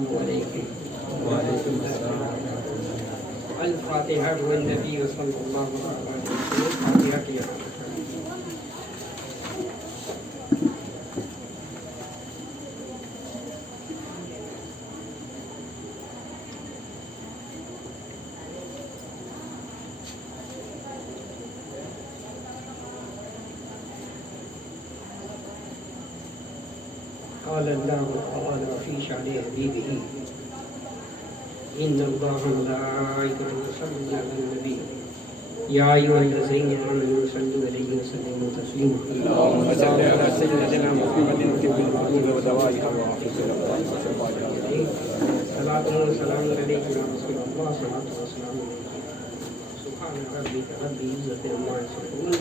السلام علیکم وعلیکم السلام۔ الفاتحہ والنبی صلی اللہ علیہ وسلم۔ فاتحہ کیا قال اللہ تعالی فی شأن حبیبہ ان اللہ وملائکتہ یصلون علی النبی یا ایھا الذین آمنوا صلوا علیہ وسلموا تسلیما اللهم صل على سيدنا محمد طب القلوب ودوائها وعافية الأبدان وشفائها صلاۃ و سلام علیک یا رسول اللہ صلاۃ و سلام سبحان ربک رب العزۃ عما یصفون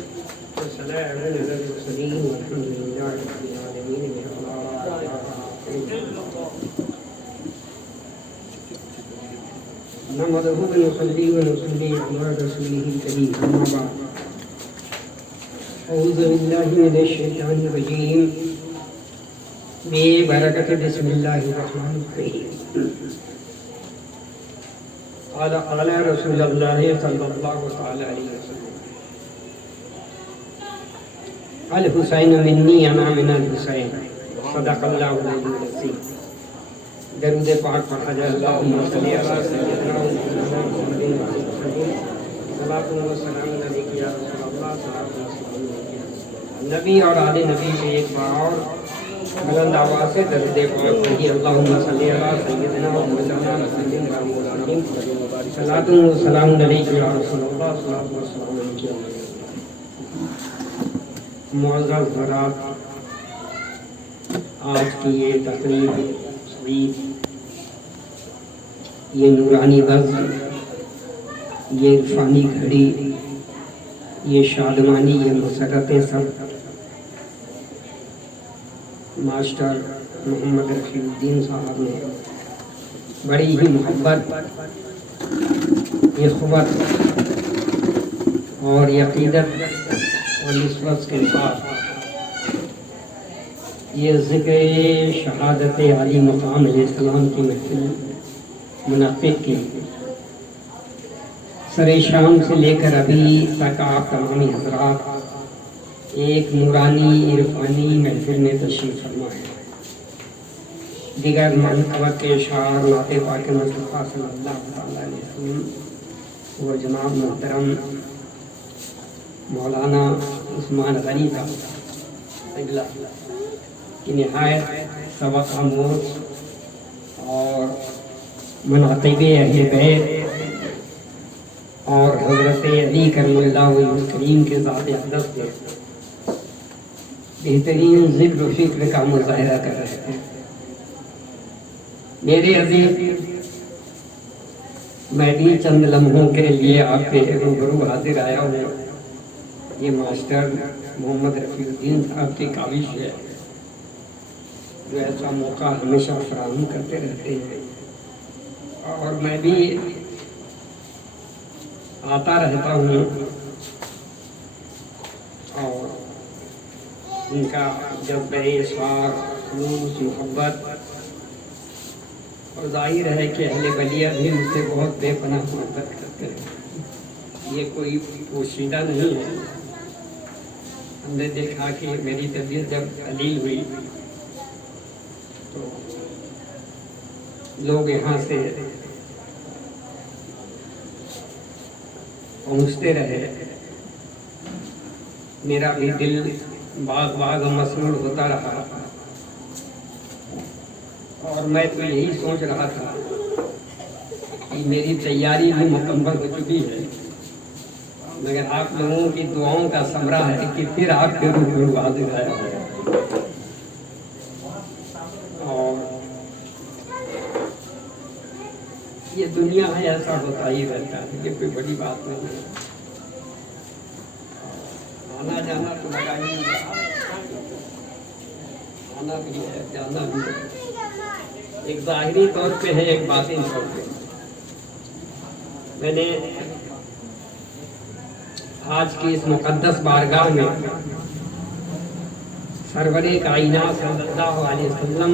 وسلام علی المرسلین والحمد للہ رب العالمین۔ نحمدہ ونصلی علی رسولہ الکریم اما بعد اعوذ باللہ من الشیطان الرجیم ببرکۃ بسم اللہ الرحمن الرحیم۔ قال رسول اللہ صلی اللہ تعالی علیہ وسلم الحسین منی انا من الحسین صدق اللہ العلی العظیم۔ درود پاک پڑھا جائے اللہم صلی علی سیدنا محمد صلاۃ و سلام علیک یا رسول اللہ صلاۃ و سلام علیک نبی اور آل نبی سے ایک بار اور بلند آواز سے درود پاک پڑھیے اللہم صلی علی سیدنا محمد صلاۃ و سلام علیک یا رسول اللہ صلاۃ و سلام علیک۔ معزز حضرات، آج کی یہ تقریب یہ نورانی بز، یہ عرفانی گھڑی، یہ شادمانی، یہ مسرتیں سب ماسٹر محمد رفیع الدین صاحب نے بڑی ہی محبت، اخوت اور عقیدت اور نسبت کے ساتھ یہ ذکر شہادت علی مقام علیہ السلام کی محفل منعقد کی۔ سر شام سے لے کر ابھی تک آپ تمامی حضرات ایک نورانی عرفانی محفل میں تشریف فرما ہے۔ دیگر منقبت کے اشعار نعت پاک مصطفیٰ صلی اللہ تعالیٰ علیہ وسلم وہ جناب محترم مولانا عثمان غنی صاحب کی نہایت سبق آموز اور مناقب اہل بیت اور حضرت علی کرم اللہ وجہ کریم کے ذات اقدس کے بہترین ذکر و فکر کا مظاہرہ کر رہے ہیں۔ میرے عزیز، میں بھی چند لمحوں کے لیے آپ کے روبرو حاضر آیا ہوں۔ یہ ماسٹر محمد رفیع الدین صاحب کی کاوش ہے جو ایسا موقع ہمیشہ فراہم کرتے رہتے ہیں، اور میں بھی آتا رہتا ہوں، اور ان کا جذبہ اصرار، خلوص، محبت، اور ظاہر ہے کہ اہل بلیہ بھی مجھ سے بہت بے پناہ محبت کرتے ہیں۔ یہ کوئی پوشیدہ نہیں ہے۔ ہم نے دیکھا کہ میری طبیعت جب قلیل ہوئی تو لوگ یہاں سے پہنچتے رہے، میرا بھی دل باغ باغ مسرور ہوتا رہا، اور میں تو یہی سوچ رہا تھا کہ میری تیاری بھی مکمل ہو چکی ہے، مگر آپ لوگوں کی دعاؤں کا ثمرہ ہے کہ پھر آپ کے روبرو حاضر آیا ہوں۔ اور یہ دنیا ہے، ایسا ہوتا ہی رہتا ہے، یہ کوئی بڑی بات نہیں ہے۔ آنا جانا تو لگا ہی آنا بھی ہے، جانا بھی ہے، ایک ظاہری طور پہ ہے، ایک باطن طور پہ۔ میں نے آج کی اس مقدس بارگاہ میں سرور کائنات صلی اللہ علیہ وسلم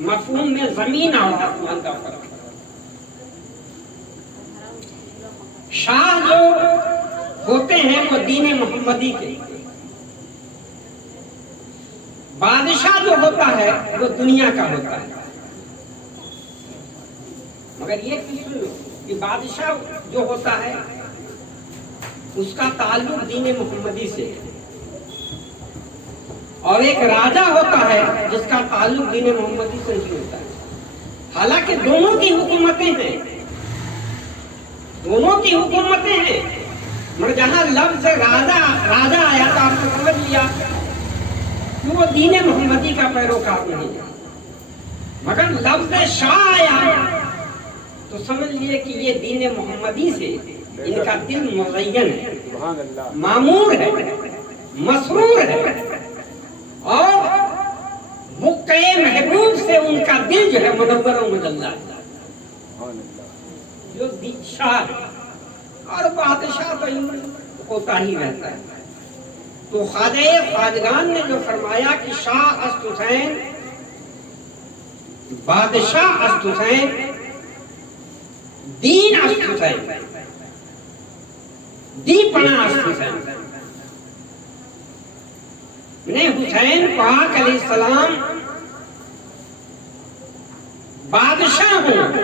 مفہوم میں زمین اور آسمان کا فرق ہے. شاہ جو ہوتے ہیں وہ دین محمدی کے، بادشاہ جو ہوتا ہے وہ دنیا کا ہوتا ہے. مگر یہ سن لو کہ بادشاہ جو ہوتا ہے اس کا تعلق دین محمدی سے ہے، اور ایک راجا ہوتا ہے جس کا تعلق دین محمدی سے نہیں ہوتا ہے. حالانکہ دونوں کی حکومتیں ہیں، دونوں کی حکومتیں ہیں، مگر جہاں لفظ راجا آیا تو آپ نے سمجھ لیا کہ وہ دین محمدی کا پیروکار نہیں ہے. مگر لفظ شاہ آیا تو سمجھ لیے کہ یہ دین محمدی سے ان کا دل مزین ہے، معمور ہے، مسرور ہے، اور مکہ محبوب سے ان کا دل جو ہے منور و مجلہ ہے. جو شاہ اور بادشاہ تو ہوتا ہی رہتا ہے. تو خواجہ خواجگان نے جو فرمایا کہ شاہ است حسین، بادشاہ است حسین، دین است حسین، دی پناہ است حسین. نے حسین پاک علیہ السلام بادشاہ ہوں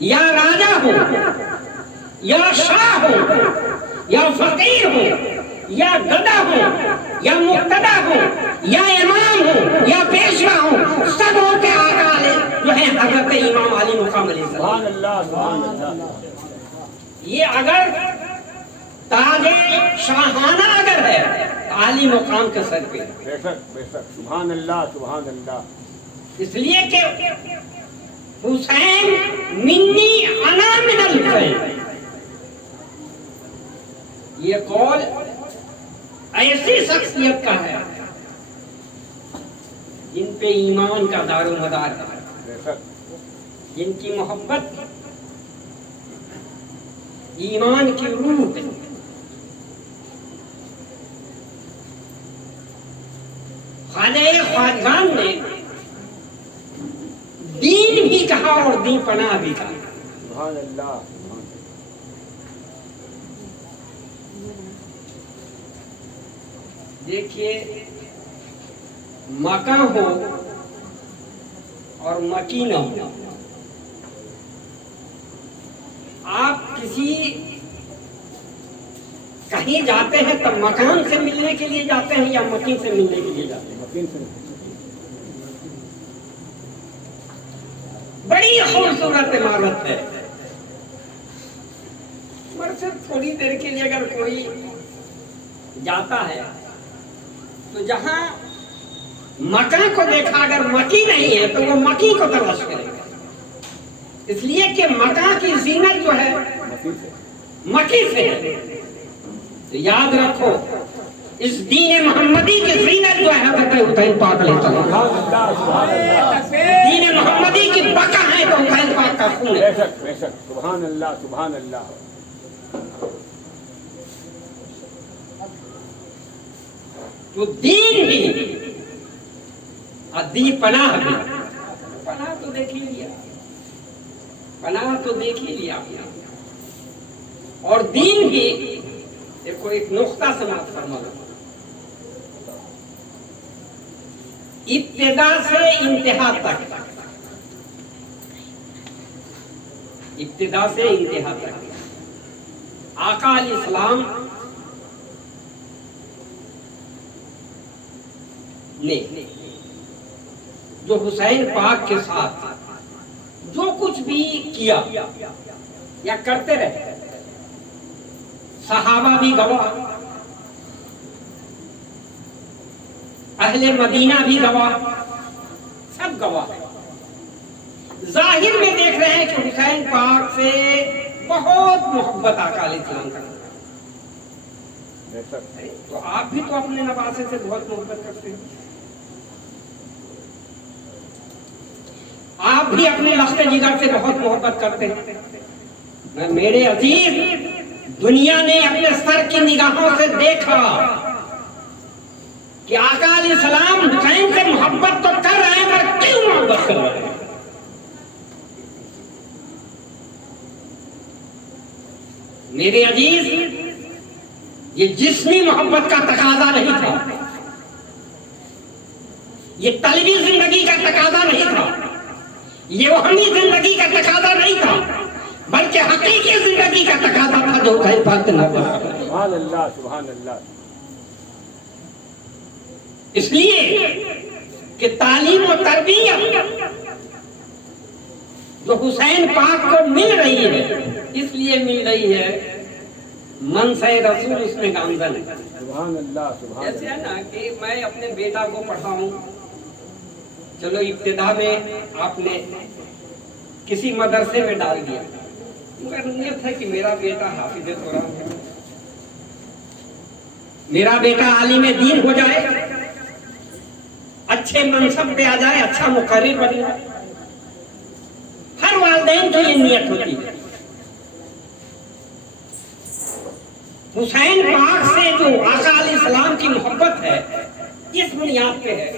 یا راجا ہوں یا شاہ ہوں یا فقیر ہوں یا گدا ہوں یا مقتدا ہوں یا امام ہوں یا پیشوا ہوں، سب کے آقا جو ہیں حضرت امام علی مقام علیہ السلام. سبحان اللہ سبحان اللہ. یہ اگر تاج شاہانہ اگر ہے عالی مقام کے سر پہ، بے شک بے شک. سبحان اللہ سبحان اللہ. اس لیے کہ حسین منی انا من الحسین، یہ قول ایسی شخصیت کا ہے جن پہ ایمان کا دار و مدار ہے، بے شک. جن کی محبت ایمان کی روح ہے. خواجہ خواجگان نے دین بھی کہا اور دین پناہ بھی کہا. سبحان اللہ. دیکھیے، مکہ ہو اور مکی نہ ہو، آپ کسی کہیں جاتے ہیں تو مکان سے ملنے کے لیے جاتے ہیں یا مکین سے ملنے کے لیے جاتے ہیں؟ بڑی خوبصورت عمارت ہے، مگر صرف تھوڑی دیر کے لیے اگر کوئی جاتا ہے تو جہاں مکہ کو دیکھا اگر مکی نہیں ہے تو وہ مکی کو تلاش کرے گا. اس لیے کہ مکہ کی زینت جو ہے مکی سے ہے. تو یاد رکھو اس دین محمدی کی زینت جو ہے حضرت حسین پاک علیہ السلام، دین محمدی کی بقا ہے تو حسین پاک کا خون ہے. بے شک بے شک. سبحان اللہ سبحان اللہ. تو دین بھی اور دی پناہ بھی. پناہ تو دیکھ ہی لیا، پناہ تو دیکھ ہی لیا آپ نے. اور دین بھی دیکھو، ایک نقطہ سماعت فرما لو، ابتدا سے انتہا تک، ابتدا سے انتہا تک آقا علیہ السلام نے جو حسین پاک کے ساتھ جو کچھ بھی کیا یا کرتے رہے، صحابہ بھی گواہ، اہل مدینہ بھی گواہ، سب گواہ. ظاہر میں دیکھ رہے ہیں کہ حسین پاک سے بہت محبت آقا علیہ السلام کرتے ہیں. بے شک. تو آپ بھی تو اپنے نواسے سے بہت محبت کرتے ہیں، آپ بھی اپنے لخت جگر سے بہت محبت کرتے ہیں. میرے عزیز، دنیا نے اپنے سر کی نگاہوں سے دیکھا کہ آقا علیہ السلام حسین سے محبت تو کر رہے ہیں پر کیوں محبت کر رہے ہیں؟ میرے عزیز، یہ جسمی محبت کا تقاضا نہیں تھا، یہ طلبی زندگی کا تقاضا نہیں تھا، یہ وہمی زندگی کا تقاضا نہیں تھا، بلکہ حقیقی زندگی کا تقاضا تھا جو حسین پاک کے نام پر۔ سبحان اللہ، سبحان اللہ۔ اس لیے کہ تعلیم و تربیت جو حسین پاک کو مل رہی ہے، اس لیے مل رہی ہے منصب رسول اس میں گامزن ہے۔ سبحان اللہ، سبحان اللہ۔ ایسے ہے نا کہ میں اپنے بیٹا کو پڑھاؤں، چلو ابتدا میں آپ نے کسی مدرسے میں ڈال دیا، مگر نیت ہے کہ میرا بیٹا حافظ قرآن ہے، میرا بیٹا عالم دین ہو جائے، اچھے منصب پہ آ جائے، اچھا مقرر بن جائے۔ ہر والدین کی یہ نیت ہوتی ہے۔ حسین پاک سے جو آقا علیہ السلام کی محبت ہے، اس بنیاد پہ ہے،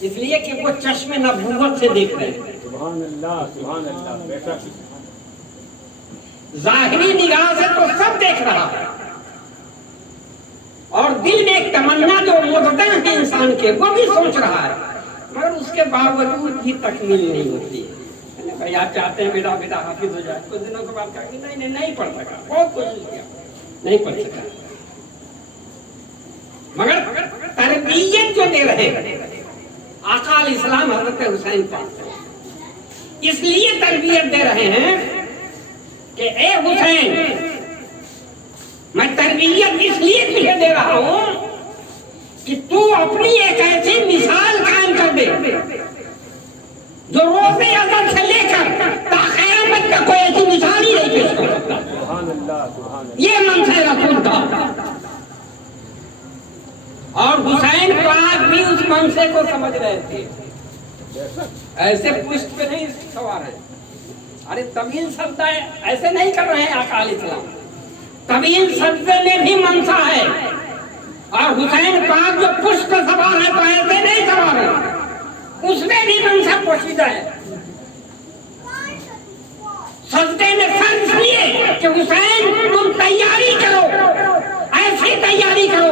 اس لیے کہ وہ چشم نبوت سے دیکھ رہے ہیں۔ سبحان اللہ، سبحان اللہ۔ بے شک ظاہری نگاہ سے تو سب دیکھ رہا ہے، اور دل میں ایک تمنا جو مدتیں ہیں انسان کے، وہ بھی سوچ رہا ہے، مگر اس کے باوجود بھی تکمیل نہیں ہوتی ہے۔ بھائی آپ چاہتے ہیں میرا بیٹا حافظ ہو جائے، کچھ دنوں کے بعد کہا کہ نہیں پڑھ سکا، بہت کوشش کیا، نہیں پڑھ سکا۔ مگر تربیت جو دے رہے ہیں آقا علیہ السلام حضرت حسین پاک، اس لیے تربیت دے رہے ہیں کہ اے حسین، میں تربیت اس لیے تجھے دے رہا ہوں کہ تو اپنی ایک ایسی مثال قائم کر دے جو روز ازل سے لے کر تا قیامت کا کوئی ایسی مثال ہی نہیں پیش کر سکتا۔ سبحان اللہ، سبحان اللہ۔ یہ منصب رسول تھا، اور حسین پاک بھی اس منصب کو سمجھ رہے تھے۔ بے شک ایسے پشت پہ نہیں سوار ہیں، ارے طویل سجدہ ایسے نہیں کر رہے ہیں آقا علیہ السلام، طویل سجدے میں بھی منصب ہے، اور حسین پاک جو پشت پہ سوار ہے تو ایسے نہیں سوار ہے، اس میں بھی منصب پوشیدہ ہے۔ سجدے میں سر اس لیے کہ حسین تم تیاری کرو، ایسی تیاری کرو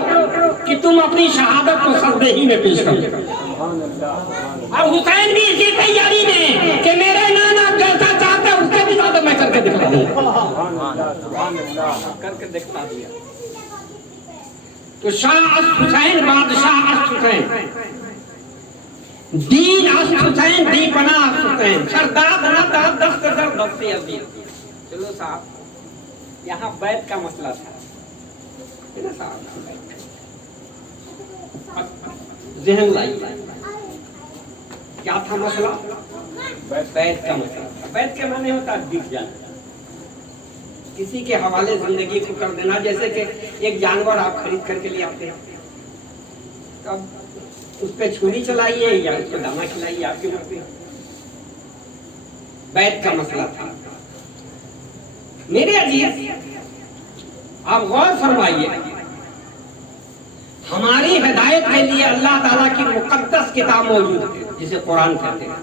کہ تم اپنی شہادت کو سجدے ہی میں پیش کرو۔ سبحان اللہ، سبحان اللہ۔ اور حسین بھی اسی تیاری میں کہ میرے نانا جیسا چاہتے ہیں اس سے بھی زیادہ میں کر کے دکھا دوں۔ سبحان اللہ، سبحان اللہ۔ کر کے دکھا دیا۔ تو شاہ است حسین، بادشاہ است حسین، دین است حسین، دی پناہ است حسین، شرداد نہ داد دست در دست عزیز۔ چلو صاحب، یہاں بیت کا مسئلہ تھا ہے نا صاحب، ذہن لائیے کیا تھا مسئلہ؟ بیت کا مسئلہ تھا۔ بیت کے معنی ہوتا ہے بک جانا، کسی کے حوالے زندگی کو کر دینا، جیسے کہ ایک جانور آپ خرید کر کے لے آتے ہیں، اب اس پہ چھری چلائیے یا اس کو دانا کھلائیے، آپ کی مرضی۔ بیت کا مسئلہ تھا۔ میرے عزیز، آپ غور فرمائیے، ہماری ہدایت کے لیے اللہ تعالیٰ کی مقدس کتاب موجود ہے جسے قرآن کہتے ہیں۔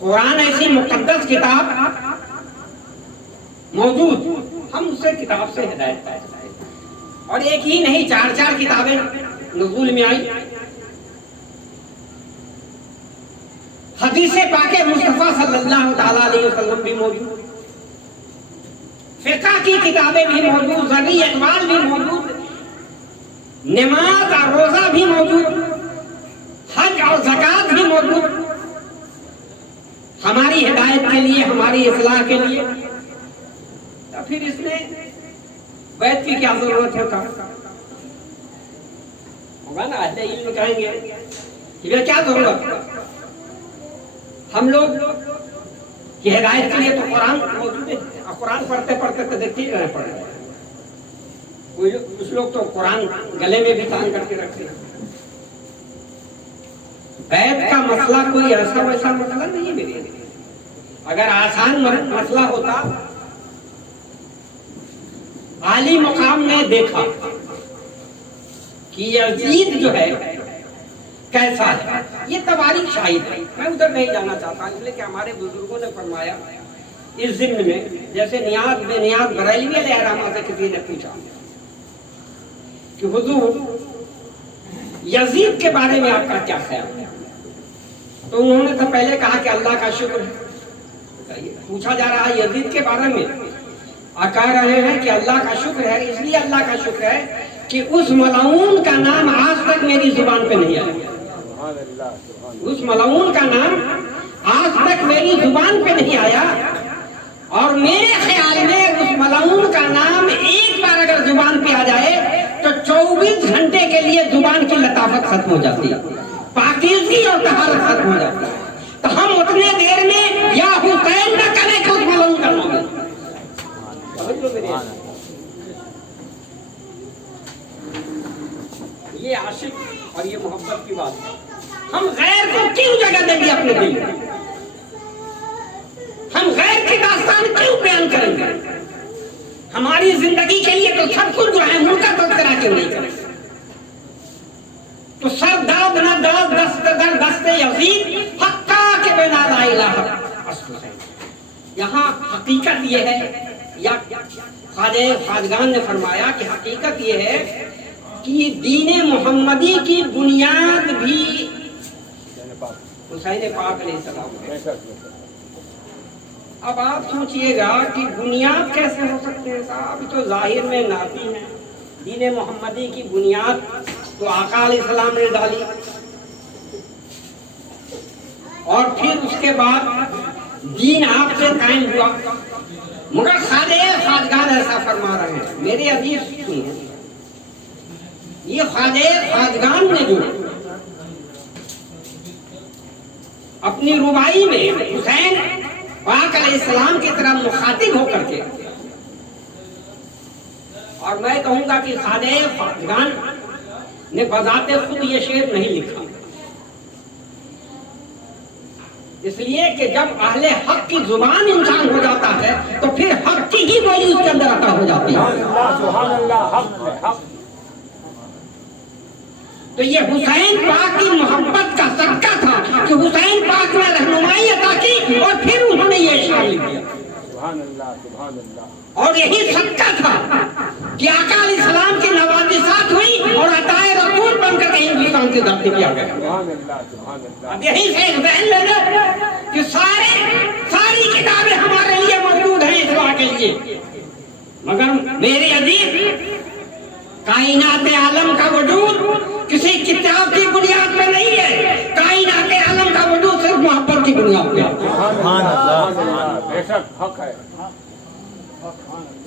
قرآن ایسی مقدس کتاب موجود، ہم اس سے کتاب سے ہدایت پاتے ہیں، اور ایک ہی نہیں، چار چار کتابیں نزول میں آئی۔ حدیث پاک مصطفیٰ صلی اللہ تعالیٰ علیہ وسلم بھی موجود، فقہ کی کتابیں بھی موجود، ذرعی اقوال بھی موجود، نماز اور روزہ بھی موجود، حج اور زکوٰۃ بھی موجود، ہماری ہدایت کے لیے، ہماری اصلاح کے لیے۔ تو پھر اس میں بیت کی کیا ضرورت ہے؟ ہوگا نا، اہل علم کہیں گے کہ کیا ضرورت ہے؟ ہم لوگ کی ہدایت کے لیے تو قرآن موجود ہے، قرآن پڑھتے پڑھتے تو دیکھتے ہی رہنا پڑ رہا ہے۔ کچھ لوگ تو قرآن گلے میں بھی تان کر کے رکھتے ہیں۔ بیت کا مسئلہ کوئی ایسا ویسا مسئلہ نہیں ہے میرے لیے۔ اگر آسان مسئلہ ہوتا عالی مقام نے دیکھا کہ یزید جو ہے کیسا ہے، یہ تواریخ شاہد ہے، میں ادھر نہیں جانا چاہتا، اس لیے کہ ہمارے بزرگوں نے فرمایا اس ضمن میں، جیسے نیاز بے نیاز بریلوی علیہ السلام سے کسی نے پوچھا کہ حضور یزید کے بارے میں آپ کا کیا خیال ہے، تو انہوں نے تو پہلے کہا کہ اللہ کا شکر ہے، پوچھا جا رہا ہے یزید کے بارے میں، کہہ رہے ہیں کہ اللہ کا شکر ہے، اس لیے اللہ کا شکر ہے کہ اس ملعون کا نام آج تک میری زبان پہ نہیں آیا، اس ملعون کا نام آج تک میری زبان پہ نہیں آیا، اور میرے خیال میں اس ملعون کا نام ایک بار اگر زبان پہ آ جائے تو 24 گھنٹے کے لیے زبان کی لطافت ختم ہو جاتی ہے، پاکیزگی اور طہارت ختم ہو جاتی ہے، تو ہم اتنے دیر میں یا حسین نہ کریں کہ اس ملعون کا نام ہے۔ یہ عاشق اور یہ محبت کی بات ہے، ہم غیر کو کیوں جگہ دیں گے اپنے دل میں، ہم غیر کی داستان کیوں بیان کریں گے، ہماری زندگی کے لیے تو سب کچھ جو ہے ملک کا تذکرہ کیوں نہیں کریں، تو سر داد نہ داد دست در دست یزید حقا کے بنا لا الہ الا، یہاں حقیقت یہ ہے، یا خواجہ خواجگان نے فرمایا کہ حقیقت یہ ہے کہ دین محمدی کی بنیاد بھی حسین پاک علیہ السلام ہے۔ اب آپ سوچئے گا کہ بنیاد کیسے ہو سکتے ہیں صاحب، تو ظاہر میں نافی ہے، دین محمدی کی بنیاد تو آقا علیہ السلام نے ڈالی، اور پھر اس کے بعد دین آپ سے قائم ہوا، مگر خواجہ خواجگان ایسا فرما رہے ہیں، میرے عزیز سنیں، یہ خواجہ خواجگان نے جو اپنی ربائی میں حسین پاک علیہ السلام کی طرح مخاطب ہو کر کے، اور میں کہوں گا کہ خواجہ خواجگان نے بذات خود یہ شعر نہیں لکھا، اس لیے کہ جب اہل حق کی زبان انسان ہو جاتا ہے تو پھر حق کی ہی بولی اس کے اندر عطا ہو جاتی ہے۔ تو یہ حسین پاک کی محبت کا صدقہ تھا کہ حسین پاک نے رہنمائی عطا کی اور پھر انہوں نے یہ شعر لکھ دیا، اور یہی صدقہ تھا کہ آقا علیہ السلام کی نوازشات ہوئی اور عطائے رسول بن کر ہندوستان سے دھرتی کیا گیا۔ اب یہی سے ایک ذہن لے لو کہ ساری کتابیں ہمارے لیے موجود ہیں اصلاح کے لیے، مگر میرے عزیز کائنات عالم کا وجود کسی کتاب کی بنیاد پہ نہیں ہے، کائنات عالم کا وجود صرف محبت کی بنیاد پہ ہے۔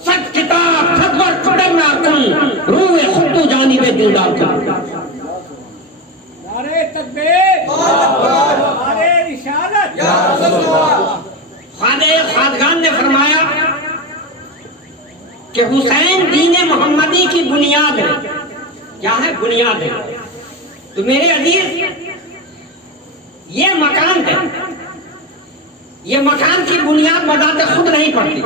سچ کتاب صدور قدر نہ کن روح خود جانب دلدار کن۔ نعرہ تکبیر، نعرہ رسالت۔ خواجہ خواجگان نے فرمایا کہ حسین دین محمدی کی بنیاد ہے، کیا ہے؟ بنیاد ہے۔ تو میرے عزیز یہ مکان ہے، یہ مکان کی بنیاد بذات خود نہیں پڑتی،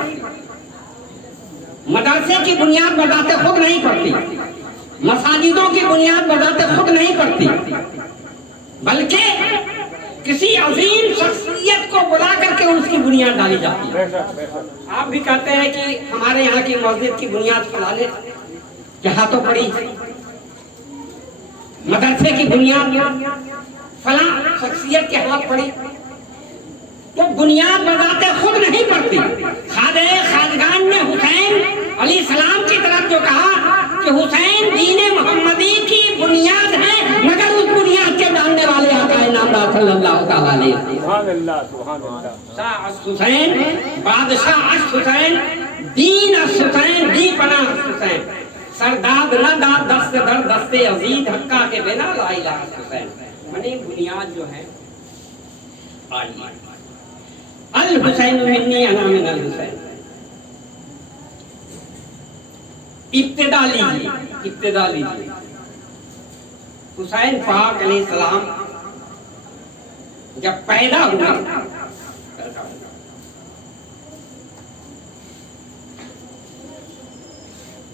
مدرسے کی بنیاد بذات خود نہیں پڑتی، مساجدوں کی بنیاد بذات خود نہیں پڑتی، بلکہ کسی عظیم شخصیت کو بلا کر کے اس کی بنیاد ڈالی جاتی ہے۔ آپ بھی کہتے ہیں کہ ہمارے یہاں کی مسجد کی بنیاد فلانے کے ہاتھوں پڑی، مدرسے کی بنیاد فلاں شخصیت کے ہاتھ پڑی، تو بنیاد بذات خود نہیں پڑتی۔ خواجہ خواجگان نے حسین علیہ السلام کی طرف جو کہا کہ حسین دین محمدی کی بنیاد ہے، مگر اس بنیاد کے ڈالنے والے آقا نامدار صلی اللہ تعالیٰ علیہ حسین بادشاہ اش حسین دین اش حسین دی پناہ حسین سرداد نہ داد دست در دست عزیز حقا کے بنا لا الہ الا حسین، منی بنیاد جو ہے آئیے الحسین منی انا من الحسین۔ ابتدا لیجیے حسین پاک علیہ السلام جب پیدا ہوئے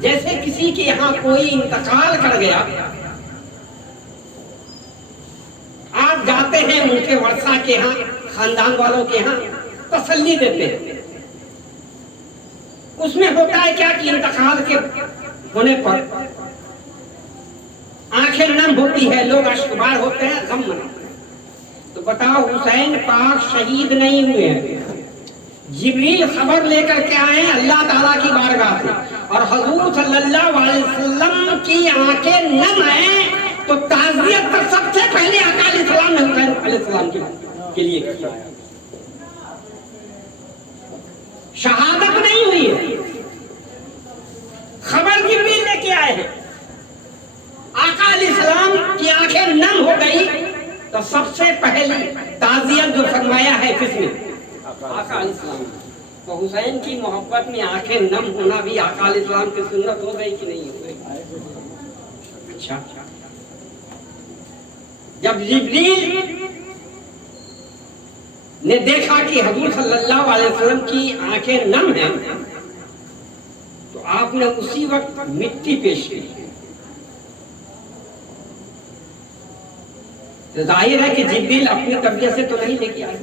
جیسے کسی کے یہاں کوئی انتقال کر گیا، آپ جاتے ہیں ان کے ورثہ کے ہاں، خاندان والوں کے ہاں، تسلی دیتے ہیں۔ اس میں ہوتا ہے کیا کہ انتقال کے ہونے پر آنکھیں نم ہوتی ہے، لوگ اشکبار ہوتے ہیں، غم مناتے ہیں۔ تو بتاؤ حسین پاک شہید نہیں ہوئے ہیں، جبریل خبر لے کر کے آئے ہیں اللہ تعالیٰ کی بارگاہ سے، اور حضور صلی اللہ علیہ وسلم کی آنکھیں نم ہیں، تو تعزیت پر سب سے پہلے آقا علیہ السلام نے حسین علیہ السلام کے لیے کیا۔ شہادت نہیں ہوئی ہے، خبر جبریل لے کے آئے ہیں، آقا علیہ السلام کی آنکھیں نم ہو گئی، تو سب سے پہلی تعزیت جو فرمایا ہے کس نے؟ آقا علیہ السلام۔ تو حسین کی محبت میں آنکھیں نم ہونا بھی آقا علیہ السلام کی سنت ہو گئی کہ نہیں ہو گئی؟ اچھا، جب جبریل نے دیکھا کہ حضور صلی اللہ علیہ وسلم کی آنکھیں نم ہیں، تو آپ نے اسی وقت مٹی پیش کی۔ ظاہر ہے کہ جبریل اپنی طبیعت سے تو نہیں لے کے آئے،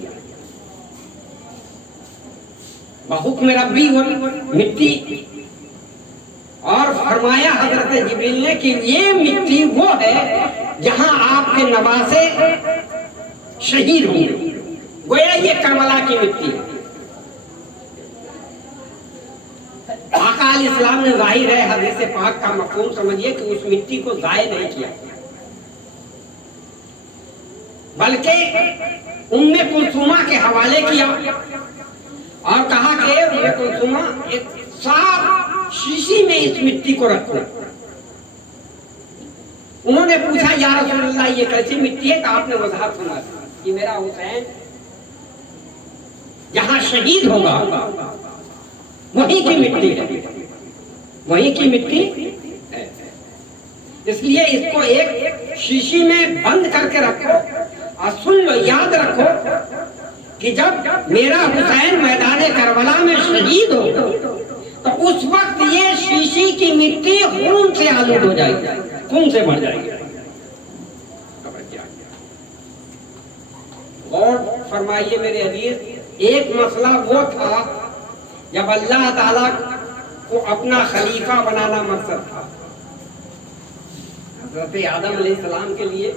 بحکم ربی مٹی، اور فرمایا حضرت جبریل نے کہ یہ مٹی وہ ہے جہاں آپ کے نواسے شہید ہوئے، گویا یہ کربلا کی مٹی ہے۔ آقا علیہ السلام نے ظاہر ہے حدیث پاک کا مفہوم سمجھیے کہ اس مٹی کو ضائع نہیں کیا، بلکہ ام کلثومہ کے حوالے کیا اور کہا کہ ام کلثومہ ایک صاف شیشی میں اس مٹی کو رکھو۔ انہوں نے پوچھا یا رسول اللہ یہ کیسی مٹی ہے؟ تو آپ نے وضاحت فرمایا کہ میرا حسین جہاں شہید ہوگا وہیں کی مٹی ہے، وہیں کی مٹی ہے، اس لیے اس کو ایک شیشی میں بند کر کے رکھو، اور سن لو، یاد رکھو کہ جب میرا حسین میدان کربلا میں شہید ہو تو اس وقت یہ شیشی کی مٹی خون سے آلود ہو جائے گی، خون سے بھر جائے گی۔ اور فرمائیے میرے عزیز، ایک مسئلہ وہ تھا جب اللہ تعالیٰ کو اپنا خلیفہ بنانا مقصد تھا، حضرت آدم علیہ السلام کے لیے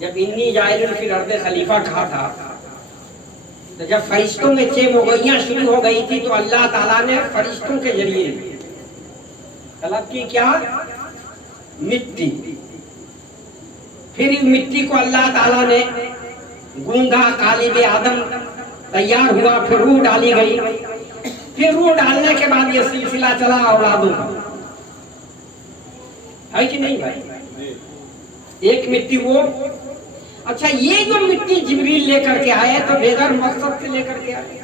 جب انی جاعل فی الارض خلیفہ کہا تھا، تو جب فرشتوں میں چیموگیاں شروع ہو گئی تھی تو اللہ تعالیٰ نے فرشتوں کے ذریعے طلب کی کیا؟ مٹی۔ پھر مٹی کو اللہ تعالیٰ نے گونگا قالب آدم تیار ہوا، پھر روح ڈالی گئی، پھر روح ڈالنے کے بعد یہ سلسلہ چلا اولادوں کا، ہے کہ نہیں بھائی؟ ایک مٹی وہ، اچھا یہ جو مٹی جبریل لے کر کے آئے تو بغیر مقصد سے لے کر کے آئے،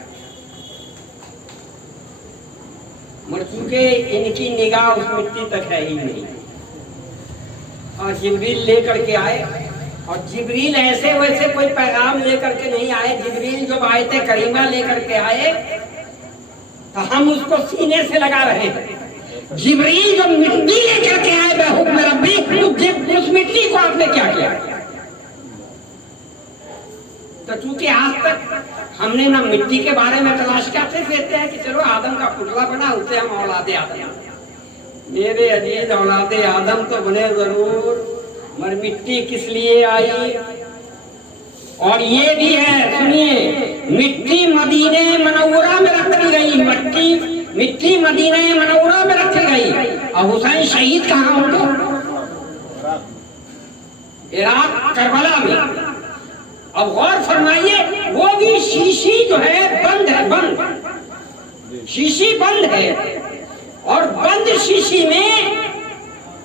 مگر چونکہ ان کی نگاہ اس مٹی تک ہے ہی نہیں، اور جبریل لے کر کے آئے، اور جبریل ایسے ویسے کوئی پیغام لے کر کے نہیں آئے، جبریل جو آیت کریمہ لے کر کے آئے تو ہم اس کو سینے سے لگا رہے ہیں۔ جبریل جو مٹی لے کر کے آئے بحکم ربی، اس مٹی کو آپ نے کیا کیا؟ تو چونکہ آج تک ہم نے نہ مٹی کے بارے میں تلاش کیا، صرف کہتے ہیں کہ چلو آدم کا پتلا بنا، اس سے ہم اولاد آدم۔ میرے عزیز، اولاد آدم تو بنے ضرور، مگر مٹی کس لیے آئی؟ اور یہ بھی ہے، سنیے، مٹی مدینہ منورہ میں رکھی گئی، مٹی مدینہ منورہ میں رکھی گئی، اور حسین شہید کہاں ہوگا؟ عراق کربلا میں۔ اب غور فرمائیے، وہ بھی شیشی جو ہے بند ہے، بند شیشی بند ہے، اور بند شیشی میں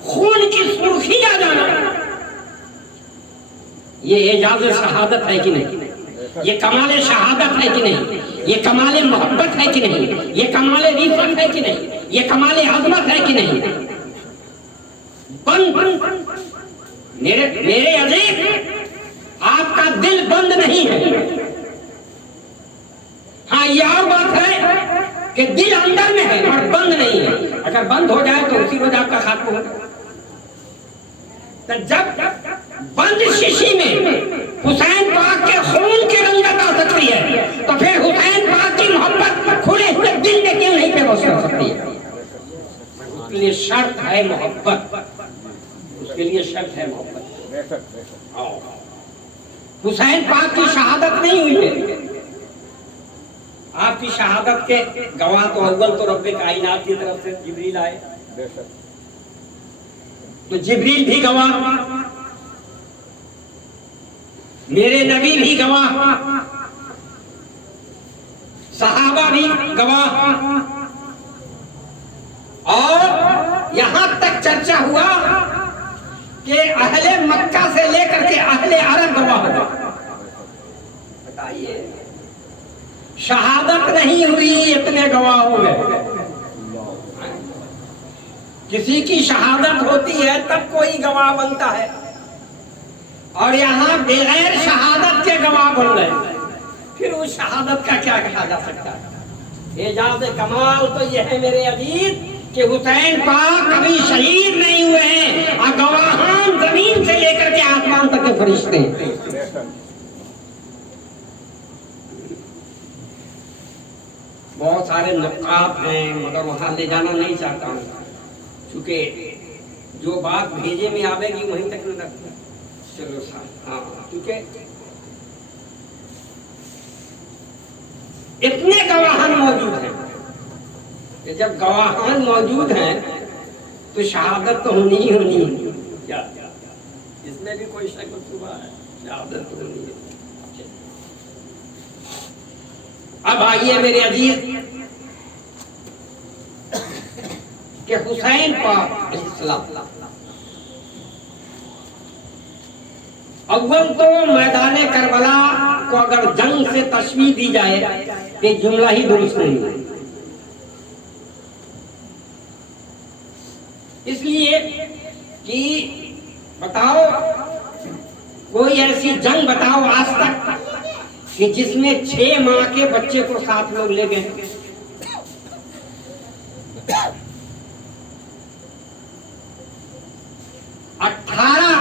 خون کی سرخی آ جانا، یہ اعجاز شہادت ہے کہ نہیں؟ یہ کمال شہادت ہے کہ نہیں؟ یہ کمال محبت ہے کہ نہیں؟ یہ کمال رفعت ہے کہ نہیں؟ یہ کمال عظمت ہے کہ نہیں؟ بند میرے عزیز، آپ کا دل بند نہیں ہے۔ ہاں یہ اور بات ہے کہ دل اندر میں ہے اور بند نہیں ہے، اگر بند ہو جائے تو اسی روز آپ کا خاتمہ ہوگا۔ تو جب بند شیشی میں حسین پاک کے خون کی رنگت آ سکتی ہے تو پھر حسین پاک کی محبت کھلے ہوئے دل میں کیوں نہیں پیوست کر سکتی ہے؟ اس کے لیے شرط ہے محبت، اس کے لیے شرط ہے محبت۔ حسین پاک کی شہادت نہیں ہوئی ہے، آپ کی شہادت کے گواہ تو اول تو رب کائنات کی طرف سے جبریل آئے، تو جبریل بھی گواہ، میرے نبی بھی گواہ، صحابہ بھی گواہ، اور یہاں تک چرچا ہوا کہ اہل مکہ سے لے کر کے اہل عرب گواہ ہوا۔ بتائیے شہادت نہیں ہوئی اتنے گواہ ہو گئے۔ کسی کی شہادت ہوتی ہے تب کوئی گواہ بنتا ہے، اور یہاں بغیر شہادت کے گواہ بن گئے، پھر اس شہادت کا کیا کہا جا سکتا ہے؟ اعجاز کمال تو یہ ہے میرے عزیز کہ حسین پاک کبھی شہید نہیں ہوئے ہیں، اور گواہان زمین سے لے کر کے آسمان تک کے فرشتے ہیں۔ بہت سارے نقاط ہیں مگر وہاں لے جانا نہیں چاہتا ہوں، کیونکہ جو بات بھیجے میں آوے گی وہیں تک نہ رکھنا۔ چلو ہاں، کیونکہ اتنے گواہان موجود ہیں کہ جب گواہان موجود ہیں تو شہادت تو ہونی ہی ہونی ہے، کیا اس میں بھی کوئی شک و شبہ ہے؟ شہادت تو ہونی ہے۔ اب آئیے میرے عزیز کہ حسین پاک علیہ السلام اول تو میدان کربلا کو اگر جنگ سے تشبیہ دی جائے کہ جملہ ہی درست نہیں ہے، اس لیے کہ بتاؤ کوئی ایسی جنگ بتاؤ آج تک کہ جس میں 6 ماہ کے بچے کو 7 لوگ لے گئے، 18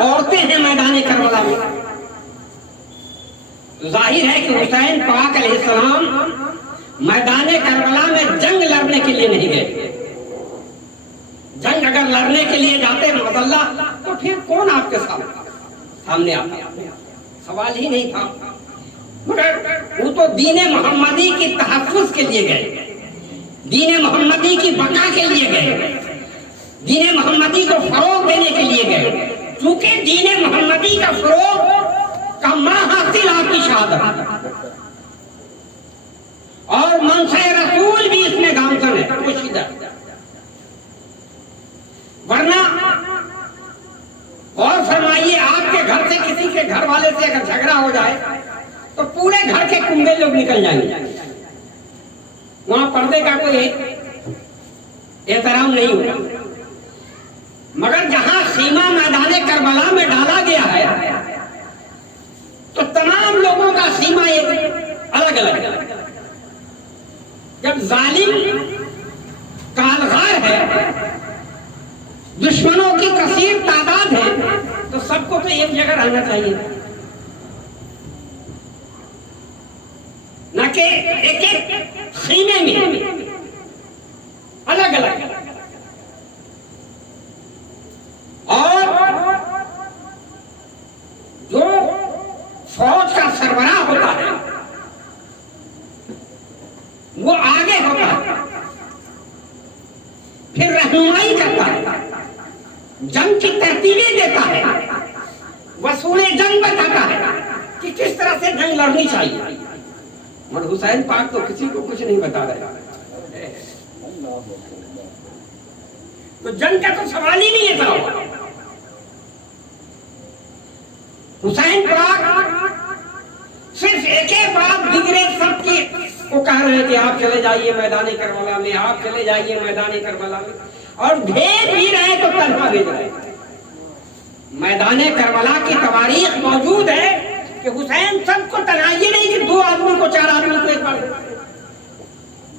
عورتیں ہیں میدان کربلا میں۔ ظاہر ہے کہ حسین پاک علیہ السلام میدان کربلا میں جنگ لڑنے کے لیے نہیں گئے۔ جنگ اگر لڑنے کے لیے جاتے معاذاللہ تو پھر کون آپ کے سامنے آتا؟ سوال ہی نہیں تھا، مگر وہ تو دین محمدی کی تحفظ کے لیے گئے، دین محمدی کی بقا کے لیے گئے، دین محمدی کو فروغ دینے کے لیے گئے۔ چونکہ دین محمدی کا فروغ کا حاصل آپ کی شہادت اور منصب رسول بھی اس میں گامزن ہے، پوشیدہ۔ ورنہ اور فرمائیے آپ کے گھر سے کسی کے گھر والے سے اگر جھگڑا ہو جائے تو پورے گھر کے کنبے لوگ نکل جائیں گے، وہاں پردے کا کوئی احترام نہیں ہوگا۔ مگر جہاں خیمہ میدان کربلا میں ڈالا گیا ہے تو تمام لوگوں کا خیمہ ایک الگ الگ ہے۔ جب ظالم کالغار ہے، دشمنوں کی کثیر تعداد ہے، تو سب کو تو ایک جگہ رہنا چاہیے، نہ کہ ایک ایک خیمے میں الگ الگ۔ اور جو فوج کا سربراہ ہوتا ہے وہ آگے ہوتا ہے، پھر رہنمائی کرتا ہے، جنگ کی ترتیبیں دیتا ہے، اصول جنگ بتاتا ہے کہ کس طرح سے جنگ لڑنی چاہیے۔ مگر حسین پاک تو کسی کو کچھ نہیں بتا رہے، تو جنگ کا تو سوال ہی نہیں تھا۔ حسین پاک صرف ایک ہی بات دیگرے سب کی کو کہہ رہے کہ آپ چلے جائیے میدان کربلا میں، آپ چلے جائیے میدان کربلا میں، اور بھیج بھی رہے تو تنہا بھیج رہے۔ میدان کربلا کی تواریخ موجود ہے کہ حسین سب کو تنہا، یہ نہیں کہ 2 آدمی کو 4 آدمی کو ایک بار،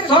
100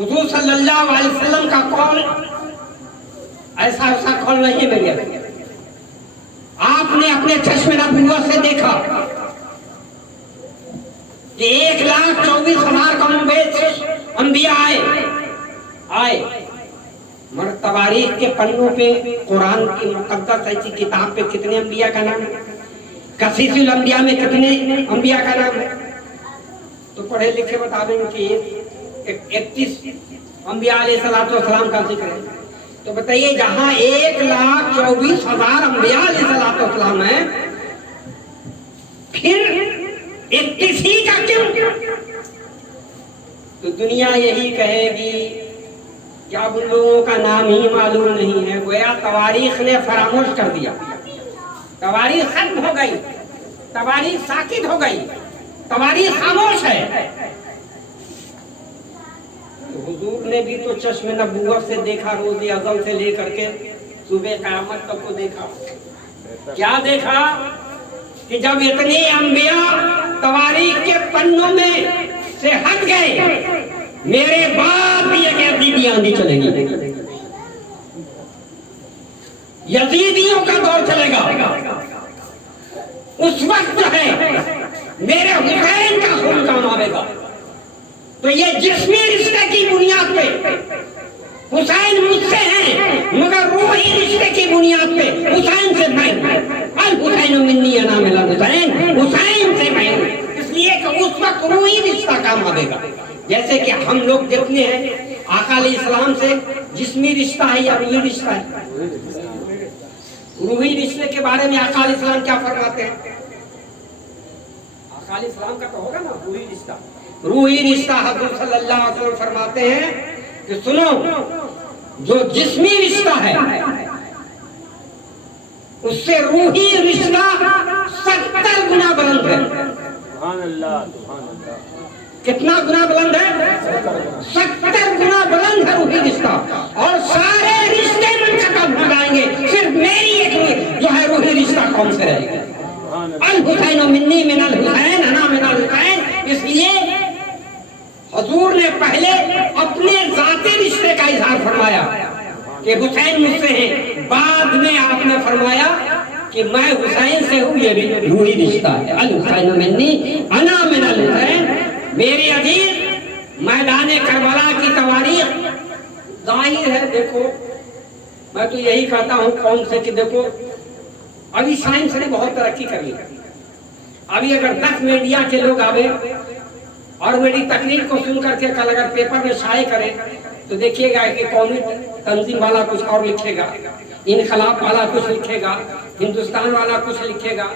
حضور صلی اللہ علیہ وسلم کا قول ایسا قول نہیں ہے میرے۔ آپ نے اپنے چشم نبوت سے دیکھا کہ 1,24,000 کم بیش انبیاء آئے مگر تواریخ کے پنوں پہ قرآن کی مقدس ایسی کتاب پہ کتنے انبیاء کا نام ہے؟ قصیص الانبیاء میں کتنے انبیاء کا نام ہے؟ تو پڑھے لکھے بتا دیں کہ 31 انبیاء علیہ السلام کا ذکر ہے۔ تو بتائیے جہاں 1,24,000 انبیاء علیہ السلام ہیں، پھر 31 ہی کا کیوں؟ تو دنیا یہی کہے گی کہ اب ان لوگوں کا نام ہی معلوم نہیں ہے، گویا تواریخ نے فراموش کر دیا، تواریخ ختم ہو گئی، تواریخ ساکت ہو گئی، تواریخ خاموش ہے۔ حضور نے بھی تو چشم نبوت سے دیکھا، روز ازل سے لے کر کے صبح قیامت تک کو دیکھا۔ کیا دیکھا؟ کہ جب اتنے انبیاء تواریخ کے پنوں میں سے ہٹ گئے، میرے بعد بھی ایک یزیدی آندھی چلے گی، یزیدیوں کا دور چلے گا۔ اس وقت جو ہے میرے حسین کا خون کام آئے گا۔ تو یہ جسمی رشتے کی بنیاد پہ حسین مجھ سے ہیں، مگر روحی رشتے کی بنیاد پہ حسین سے میں الحسین منی انا من الحسین، حسین سے میں ہوں، اس لیے کہ اس وقت روحی رشتہ کام آئے گا۔ جیسے کہ ہم لوگ دیکھتے ہیں آقا علیہ السلام سے جسمی رشتہ ہے یا روحی رشتہ ہے؟ روحی رشتے کے بارے میں آقا علیہ السلام کیا فرماتے ہیں؟ آقا علیہ السلام کا تو ہوگا نا روحی رشتہ۔ روحی رشتہ حضرت صلی اللہ علیہ وسلم فرماتے ہیں کہ سنو، جو جسمی رشتہ ہے اس سے روحی رشتہ 70 گنا بلند ہے۔ سبحان اللہ، سبحان اللہ۔ کتنا گنا بلند ہے؟ 70 گنا بلند ہے روحی رشتہ، اور سارے رشتے منقطع ہو جائیں گے، صرف میری ایک جو ہے روحی رشتہ کون سے رہے گا؟ الحسین منی من الحسین انا من الحسین۔ اس لیے حضور نے پہلے اپنے ذاتی رشتے کا اظہار فرمایا کہ حسین مجھ سے ہیں، بعد میں آپ نے فرمایا کہ میں حسین سے ہوں، یہ بھی روحی رشتہ ہے۔ الحسین منی انا من الحسین۔ میری عزیز، میدان کربلا کی تواریخ ظاہر ہے۔ دیکھو، میں تو یہی کہتا ہوں قوم سے کہ دیکھو، ابھی سائنس نے بہت ترقی کر لی۔ ابھی اگر 10 میڈیا کے لوگ آوے اور میری تقریر کو سن کر کے کل اگر پیپر میں شائع کرے تو دیکھیے گا کہ قومی تنظیم والا کچھ اور لکھے گا، انقلاب والا کچھ لکھے گا، ہندوستان والا کچھ لکھے گا،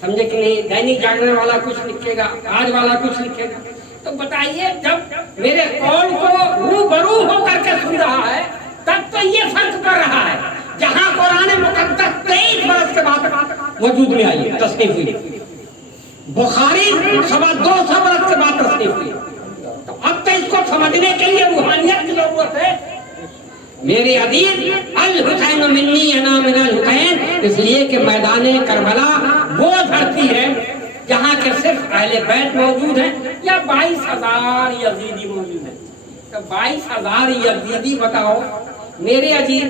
سمجھے کہ نہیں، دینک جاگرن والا کچھ لکھے گا، آج والا کچھ لکھے گا۔ تو بتائیے، جب میرے قول کو روبرو ہو کر کے سن رہا ہے تب تو یہ فرق پڑ رہا ہے۔ جہاں قرآن مقدس 23 برس کے بعد وجود میں آئی، تصنیف ہوئی، بخاری 250 برس کے بعد تصنیف ہوئی، تو اب تو اس کو سمجھنے کے لیے روحانیت کی ضرورت ہے۔ میرے عزیز، الحسین منی انا من الحسین، اس لیے کہ میدان کربلا وہ دھرتی ہے جہاں کے صرف اہل بیت موجود ہیں یا 22,000 یزیدی موجود ہیں۔ تو 22,000 یزیدی بتاؤ میرے عزیز،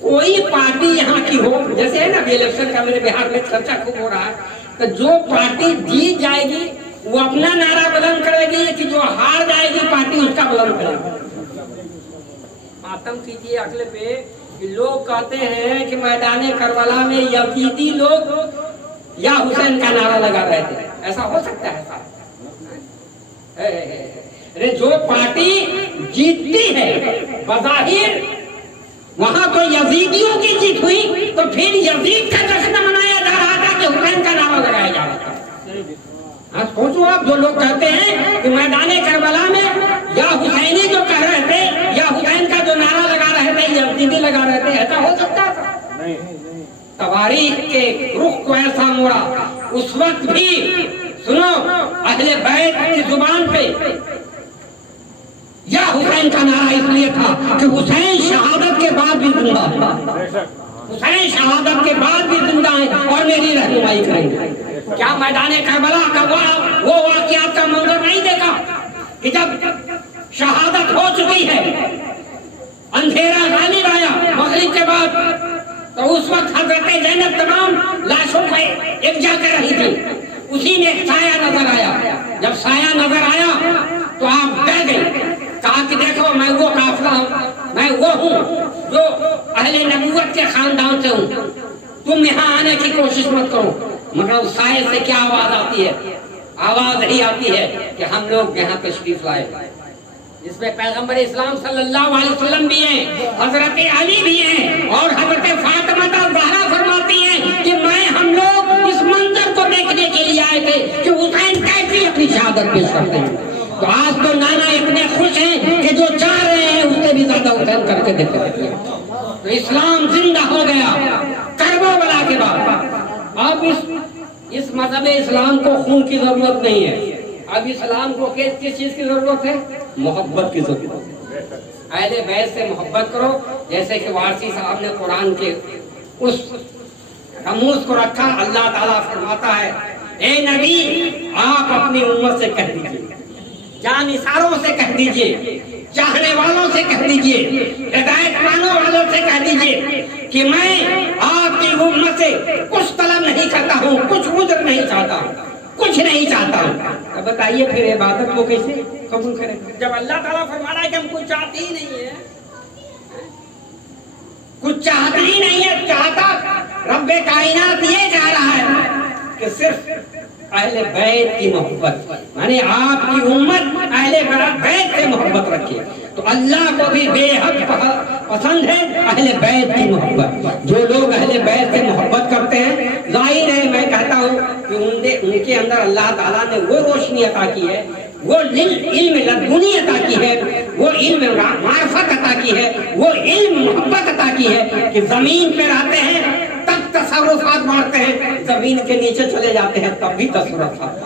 کوئی پارٹی یہاں کی ہو، جیسے ہے نا الیکشن کا میرے بہار میں چرچا خوب ہو رہا ہے، تو جو پارٹی جیت جائے گی وہ اپنا نعرہ بلند کرے گی کہ جو ہار جائے گی پارٹی اس کا بلند کرے گی۔ ماتم کیجیے اگلے پہ کہ لوگ کہتے ہیں کہ میدان کربلا میں یزیدی لوگ یا حسین کا نعرہ لگا رہے تھے۔ ایسا ہو سکتا ہے صاحب؟ جو پارٹی جیتتی ہے بظاہر وہاں تو یزیدیوں کی جیت ہوئی، تو پھر یزید کا جشن منایا جا رہا تھا کہ حسین کا نعرہ لگایا جا رہا تھا۔ سوچو آپ، جو لوگ کہتے ہیں کہ میدان کربلا میں یا حسینی جو کہہ رہے تھے یا حسین کا جو نعرہ لگا رہے تھے یزیدی لگا رہے تھے، ایسا ہو سکتا تھا؟ تواریخ کے رخ کو ایسا موڑا۔ اس وقت بھی سنو، اہل بیت کی زبان پہ یا حسین کا نعرہ اس لیے تھا کہ حسین شہادت کے بعد بھی زندہ ہے، حسین شہادت کے بعد بھی زندہ ہے اور میری رہنمائی کریں گے۔ کیا میدان کربلا کا وہ واقعات کا منظر نہیں دیکھا کہ جب شہادت ہو اندھیرا غالب آیا مغرب کے بعد، تو اس وقت حضرت زینب تمام لاشوں پہ ایک جا کر رہی تھی، اسی میں ایک سایہ نظر آیا، جب سایہ نظر آیا تو آپ ڈر گئی، کہا کہ دیکھو میں وہ قافلہ ہوں، میں وہ ہوں جو اہل نبوت کے خاندان سے ہوں، تم یہاں آنے کی کوشش مت کرو۔ مگر اس سائے سے کیا آواز آتی ہے؟ آواز ہی آتی ہے کہ ہم لوگ یہاں تشریف لائے، اس میں پیغمبر اسلام صلی اللہ علیہ وسلم بھی ہیں، حضرت علی بھی ہیں، اور حضرت فاطمہ زہرا فرماتی ہیں کہ ہم لوگ اس منظر کو دیکھنے کے لیے آئے تھے کہ حسین کیسی اپنی شہادت پیش کرتے ہیں۔ تو آج تو نانا اتنے خوش ہیں کہ جو چاہ رہے ہیں اس سے بھی زیادہ حسین کر کے دیتے ہیں۔ تو اسلام زندہ ہو گیا کربلا کے بعد۔ اب اس مذہب اسلام کو خون کی ضرورت نہیں ہے، اب اسلام کو کس چیز کی ضرورت ہے؟ محبت کی ضرورت ہے۔ اہل بیت سے محبت کرو، جیسے کہ وارثی صاحب نے قرآن کے اس رموز کو رکھا۔ اللہ تعالیٰ فرماتا ہے اے نبی آپ اپنی امت سے کہہ دیجئے، جانثاروں سے کہہ دیجئے، چاہنے والوں سے کہہ دیجئے، ہدایت پانے والوں سے کہہ دیجئے کہ میں آپ کی امت سے کچھ طلب نہیں کرتا ہوں، کچھ عذر نہیں چاہتا ہوں، کچھ نہیں چاہتا ہوں۔ اب بتائیے پھر عبادت کو کیسے قبول کریں جب اللہ تعالیٰ فرما رہا ہے کہ ہم کچھ چاہتے ہی نہیں ہے، کچھ چاہتا ہی نہیں ہے۔ چاہتا رب کائنات یہ چاہ رہا ہے کہ صرف اہل بیت کی محبت، یعنی آپ کی امت اہل بیت سے محبت رکھے۔ تو اللہ کو بھی بے حد پسند ہے اہل بیت کی محبت۔ جو لوگ اہل بیت سے محبت کرتے ہیں، ظاہر ہے میں کہتا ہوں کہ ان کے اندر اللہ تعالیٰ نے وہ روشنی عطا کی ہے، وہ علم لدنی عطا کی ہے، وہ علم معرفت عطا کی ہے، وہ علم محبت عطا کی ہے کہ زمین پہ رہتے ہیں تب تصرفات مارتے ہیں، زمین کے نیچے چلے جاتے ہیں تب بھی تصرفات،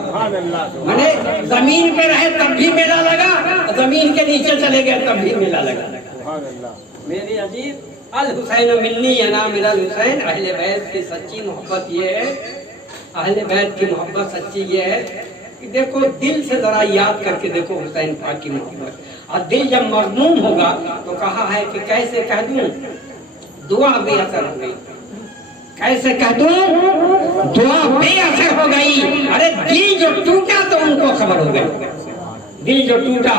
یعنی زمین پہ رہے تب بھی میلہ لگا، زمین کے نیچے چلے گئے تب بھی میلہ لگا۔ میرے عزیز الحسین منی انا من الحسین، اہل بیت کی سچی محبت یہ ہے، اہل بیت کی محبت سچی یہ ہے کہ دیکھو دل سے ذرا یاد کر کے دیکھو حسین پاک کی محبت، اور دل جب مغموم ہوگا تو کہا ہے کہ کیسے کہہ دوں دعا بے اثر ہو گئی، کیسے کہہ دوں دعا بے اثر ہو گئی۔ ارے دل جو ٹوٹا تو ان کو خبر ہو گئی، دل جو ٹوٹا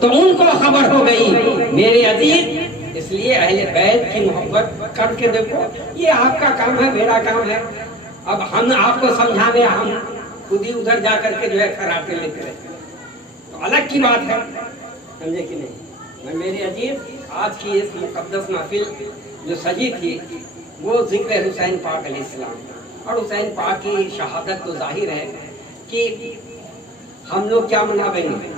تو ان کو خبر ہو گئی۔ میرے عزیز اس لیے اہل بیت کی محبت کر کے دیکھو، یہ آپ کا کام ہے، میرا کام ہے۔ اب ہم آپ کو سمجھانے، ہم خود ہی ادھر جا کر کے جو ہے کراتے لیتے رہتے تو الگ کی بات ہے، سمجھے کہ نہیں؟ میں میرے عزیز آج کی اس مقدس محفل جو سجی تھی وہ ذکر حسین پاک علیہ السلام، اور حسین پاک کی شہادت تو ظاہر ہے کہ ہم لوگ کیا مناویں گے۔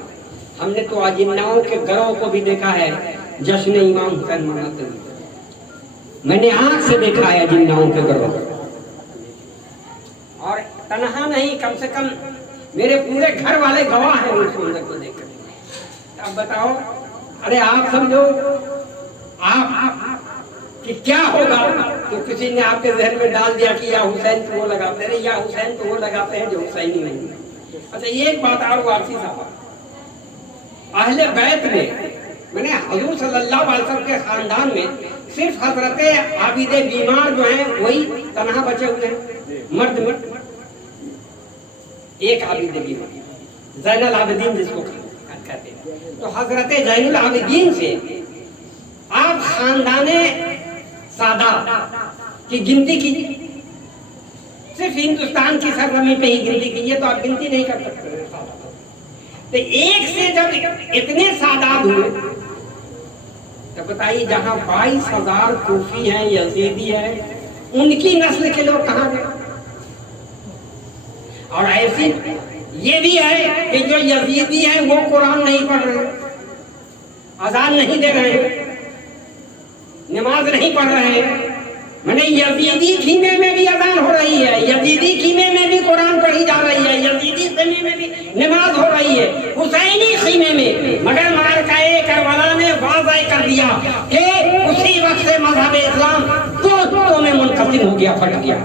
ہم نے تو اجناؤں کے گروہ کو بھی دیکھا ہے جشن امام حسین مناتے ہوئے، میں نے آنکھ سے دیکھا ہے اجناؤں کے گروہ، اور تنہا نہیں، کم سے کم میرے پورے گھر والے گواہ ہیں اس منظر کو دیکھ کر۔ اب بتاؤ، ارے آپ سمجھو آپ کہ کیا ہوگا تو کسی نے آپ کے ذہن میں ڈال دیا کہ یا حسین تو وہ لگاتے ہیں، یا حسین تو وہ لگاتے ہیں جو حسینی نہیں ہے۔ اچھا ایک بات اور وارثی صاحب، اہل بیت میں نے حضور صلی اللہ علیہ وسلم کے خاندان میں صرف حضرت عابد بیمار جو ہیں وہی تنہا بچے ہوئے ہیں، مرد ایک عابد بیمار، زین العابدین جس کو کہتے ہیں۔ تو حضرت زین العابدین سے آپ خاندان سادات کی گنتی کیجیے، صرف ہندوستان کی سرزمین پہ ہی گنتی کیجیے تو آپ گنتی نہیں کر سکتے۔ تو ایک سے جب اتنے سادات ہوئے تو بتائیے جہاں 22,000 کوفی ہیں، یزیدی ہیں، ان کی نسل کے لوگ کہاں گئے؟ اور ایسی یہ بھی ہے کہ جو یزیدی ہیں وہ قرآن نہیں پڑھ رہے، اذان نہیں دے رہے، نماز نہیں پڑھ رہے ہیں، میں نے یزیدی خیمے میں بھی اذان ہو رہی ہے، یزیدی خیمے میں بھی قرآن پڑھی جا رہی ہے، یزیدی خیمے میں بھی نماز ہو رہی ہے، حسینی خیمے میں، مگر معرکہ کربلا نے واضح کر دیا کہ اسی وقت سے مذہب اسلام دو حصوں میں منقسم ہو گیا، پھٹ گیا۔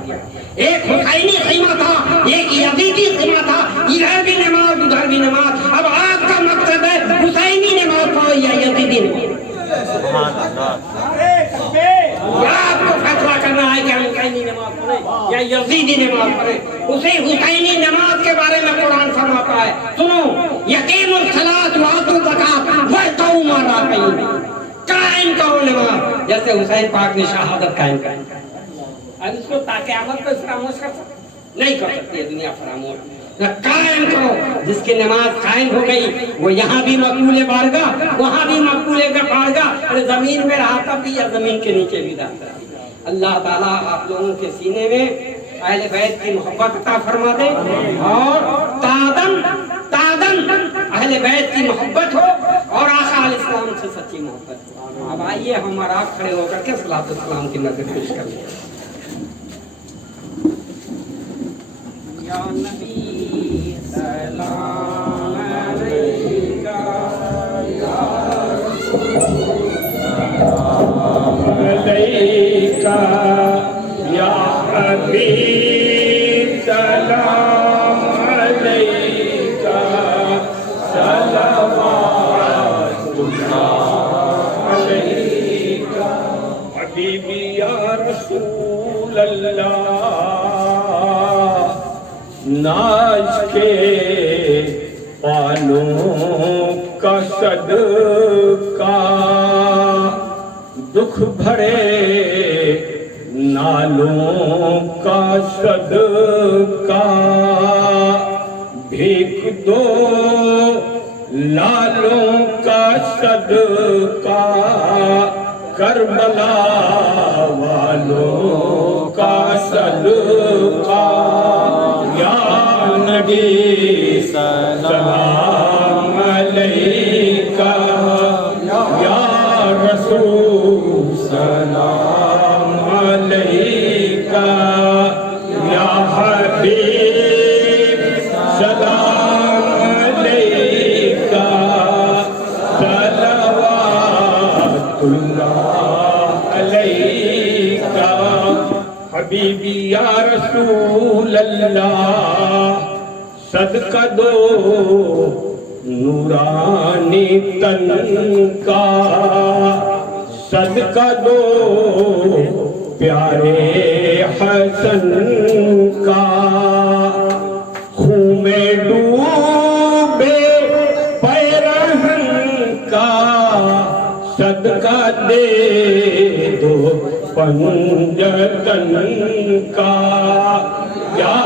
ایک حسینی خیمہ تھا، ایک یزیدی خیمہ تھا، ادھر بھی نماز ادھر بھی نماز۔ اب آپ کا مقصد ہے حسینی نماز پڑھو یا یزیدی نماز؟ یزیدی نماز پڑھے. اسی حسینی نماز کے بارے میں قرآن فرماتا ہے, سنو, یقیم الصلاۃ وآتوا الزکاۃ وارکعوا مع الراکعین, قائم کرو نماز جیسے حسین پاک نے شہادت قائم کری. اب اس کو تاکہ قیامت پہ فراموش کر سکتے نہیں کر سکتی ہے دنیا فراموش. قائم کرو, جس کی نماز قائم ہو گئی وہ یہاں بھی مقبول بارگاہ وہاں بھی مقبول بارگاہ. ارے زمین میں رہا تب بھی یا زمین کے نیچے بھی رہتا. اللہ تعالیٰ آپ لوگوں کے سینے میں اہل بیت کی محبت عطا فرما دے اور تعدن اہل بیت کی محبت ہو اور آقا علیہ السلام سے سچی محبت ہو. اب آئیے ہم اور آپ کھڑے ہو کر کے صلاۃ السلام کی نظر پیش کر لیں. یا نبی سلام علیکہ, یا رسول سلام علیکہ, یا حبیب سلام علیکہ, صلوات اللہ علیکہ. حبیبی یا رسول اللہ, ناز کے پالوں کا صدقہ, دکھ بھرے نالوں کا صدقہ, بھیک دو لالوں کا صدقہ, کربلا والوں کا صدقہ. یا نبی سلام علیکہ, یا رسول سلام علیکہ, یا حبیب سلام علیکہ, صلوات اللہ علیکہ. حبیبی یا رسول اللہ, صدقہ دو نورانی تن کا, صدقہ دو پیارے حسن کا, خون میں ڈوبے پیرہن کا, صدقہ دے دو پنجتن کا. یا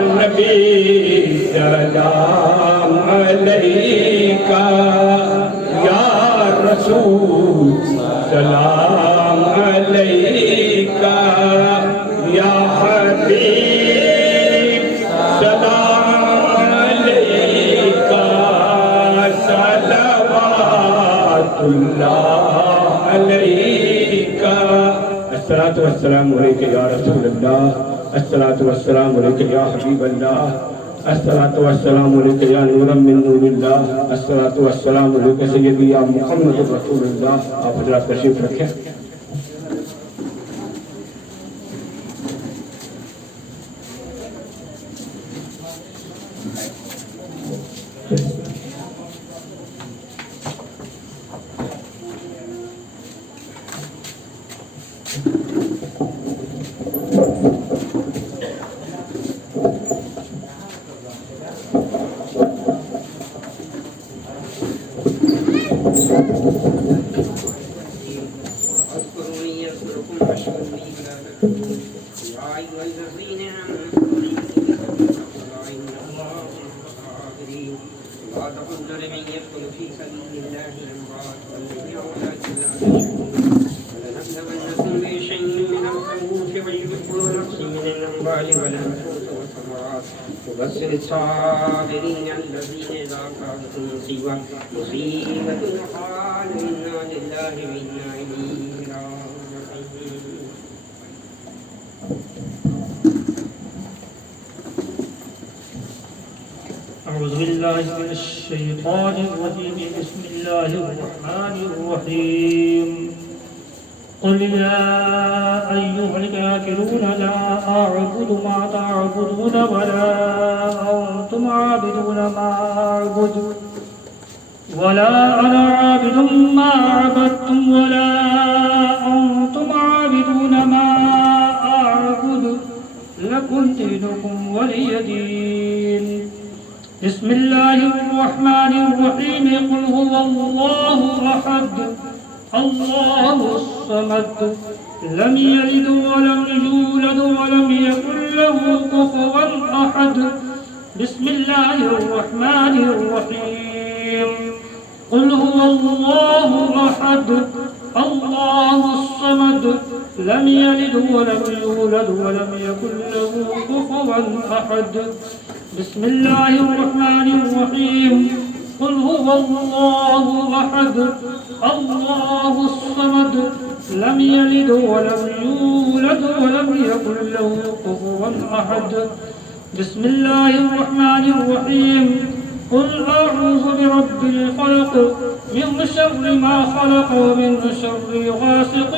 نبی سلام علیکہ, یا رسول سلام علیکہ, یا حبیب سلام علیکہ, صلوات اللہ علیکہ. الصلاۃ والسلام علیکہ یا رسول اللہ, الصلاۃ والسلام علیکہ یا حبیب اللہ, الصلاۃ والسلام علیکہ یا نورا من نور اللہ, الصلاۃ والسلام علیکہ سیدی یا محمد رسول اللہ. آپ حضرات تشریف رکھیں. وبشر الصابرين الذين إذا أصابتهم مصيبة قالوا إنا لله وإنا إليه راجعون. أعوذ بالله من الشيطان الرجيم. بسم الله الرحمن الرحيم. قل يا أيها الكافرون لا أعبد ما تعبدون ولا أنتم عابدون ما أعبد ولا أنا عابد ما عبدتم ولا أنتم عابدون ما أعبد لكم لكم دينكم ولي دين. بسم الله الرحمن الرحيم. قل هو الله أحد الله الصمد لم يلد ولم يولد ولم يكن له كفوا أحد. بسم الله الرحمن الرحيم. قل هو الله أحد الله الصمد لم يلد ولم يولد ولم يكن له كفوا أحد. بسم الله الرحمن الرحيم. قل هو الله أحد الله الصمد لم يلد ولم يولد ولم يكن له كفوا أحد. بسم الله الرحمن الرحيم. قل أعوذ برب الفلق من شر ما خلق ومن شر غاسق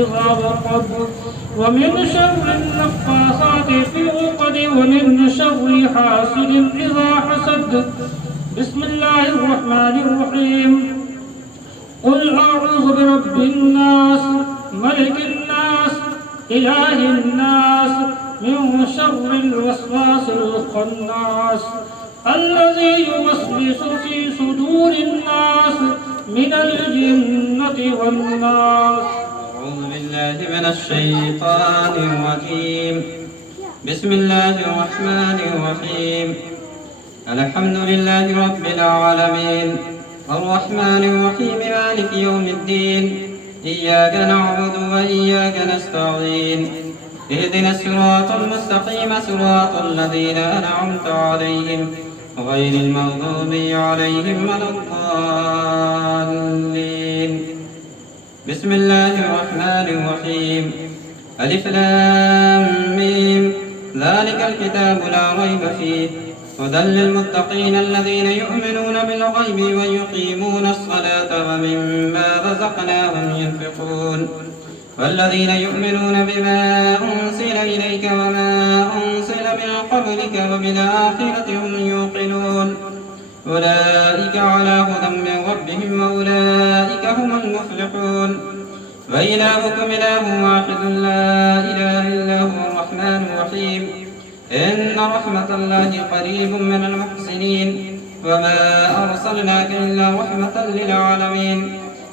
إذا وقب ومن شر النفاثات في العقد ومن شر حاسد إذا حسد. بسم الله الرحمن الرحيم. قل أعوذ برب الناس ملك الناس إله الناس من شر الوسواس الخناس الذي يوسوس في صدور الناس من الجنة والناس. أعوذ بالله من الشيطان الرجيم. بسم الله الرحمن الرحيم. الحمد لله رب العالمين الرحمن الرحيم مالك يوم الدين إياك نعبد وإياك نستعين اهدنا الصراط المستقيم صراط الذين أنعمت عليهم غير المغضوب عليهم ولا الضالين. بسم الله الرحمن الرحيم. ألف لام ميم ذلك الكتاب لا ريب فيه هدى للمتقين الذين يؤمنون بالغيب ويقيمون الصلاة ومما رزقناهم ينفقون والذين يؤمنون بما أنزل إليك وما أنزل من قبلك وبالآخرة هم يوقنون أولئك على هدى من ربهم وأولئك هم المفلحون. وإلهكم إله واحد لا إله إلا هو الرحمن الرحيم. إن رحمة الله قريب من المحسنين وما أرسلناك إلا رحمة للعالمين.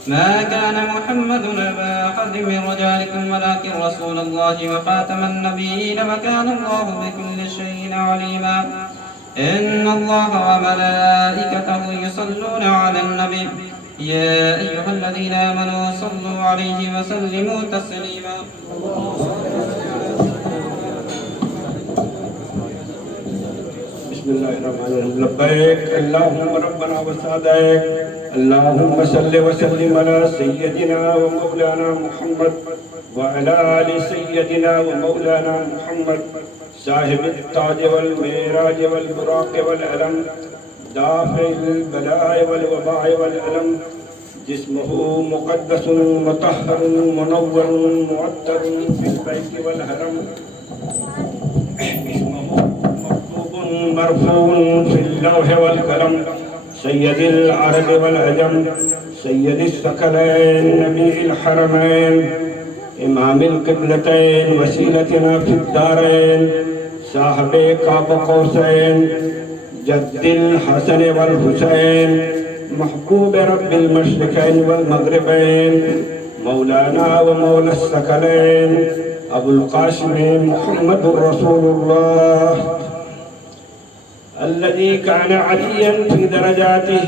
ما كان محمد أبا أحد من رجالكم ولكن رسول الله وخاتم النبيين وكان الله بكل شيء عليما. إن الله وملائكته يصلون على النبي يا أيها الذين آمنوا صلوا عليه وسلموا تسليما. بسم الله الرحمن الرحيم. لبيك اللهم ربنا وسعديك اللهم صل وسلم على سيدنا ومولانا محمد وعلى آل سيدنا ومولانا محمد صاحب التاج والمعراج والبراق والعلم دافع البلاء والوباء والألم جسمه مقدس مطهر منور معطر في البيت والحرم اسمه مكتوب مرفوع في اللوح والقلم سيد العرب والعجم سيد الثقلين نبي الحرمين إمام القبلتين وسيلتنا في الدارين صاحب قاب قوسين جد الحسن والحسين محبوب رب المشرقين والمغربين مولانا ومولى الثقلين أبو القاسم محمد رسول الله الذي كان عليا في درجاته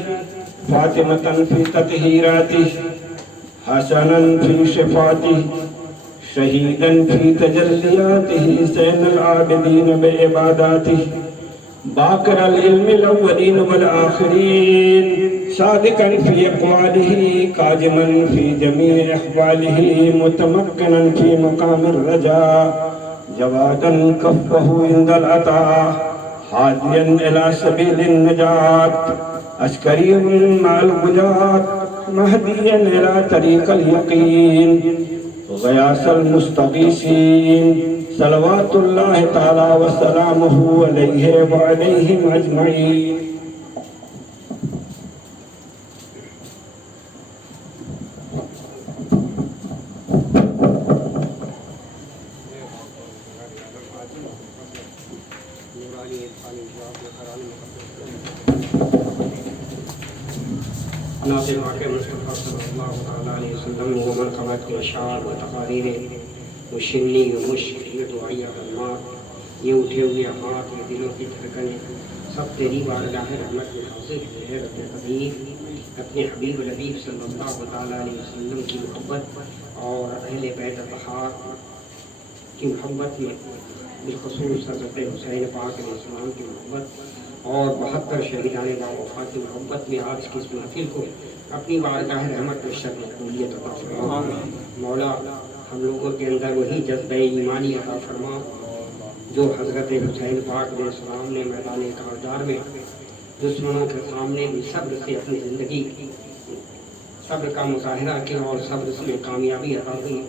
فاطمة في تطهيراته حسنا في شفاعته شهيدا في تجلياته زين العابدين بعباداته باقر العلم الأولين والآخرين صادقا في أقواله قادما في جميع أحواله متمكنا في مقام الرجاء جوادا كفه عند العطاء هاديا إلى سبيل النجاة عسكري مع الغجاة مهديا إلى طريق اليقين غياث المستغيثين صلوات الله تعالى وسلامه عليه وعليهم أجمعين. ناطق واقع مصطفیٰ صلی اللہ تعالیٰ علیہ وسلم و منقبت کے اشعار و تقاریر و شنی و مشق یہ دعائیہ کلمات یہ اٹھے ہوئے ہاتھ یہ دلوں کی دھڑکنیں سب تیری بارگاہ رحمت میں حاضر ہے رب قدیر اپنے حبیب الحبیب صلی اللہ تعالیٰ علیہ وسلم کی محبت اور اہل بیت اطہار کی محبت میں بالخصوص حضرت حسین پاک علیہ السلام کی محبت اور 72 شہیدان وفا کی محبت میں آج کی اس محفل کو اپنی بارگاہ رحمت میں شرف مقبولیت عطا فرما مولا ہم لوگوں کے اندر وہی جذبہ ایمانی عطا فرما جو حضرت حسین پاک علیہ السلام نے میدان کارزار میں دشمنوں کے سامنے بھی صبر سے اپنی زندگی صبر کا مظاہرہ کیا اور صبر سے کامیابی عطا ہوئی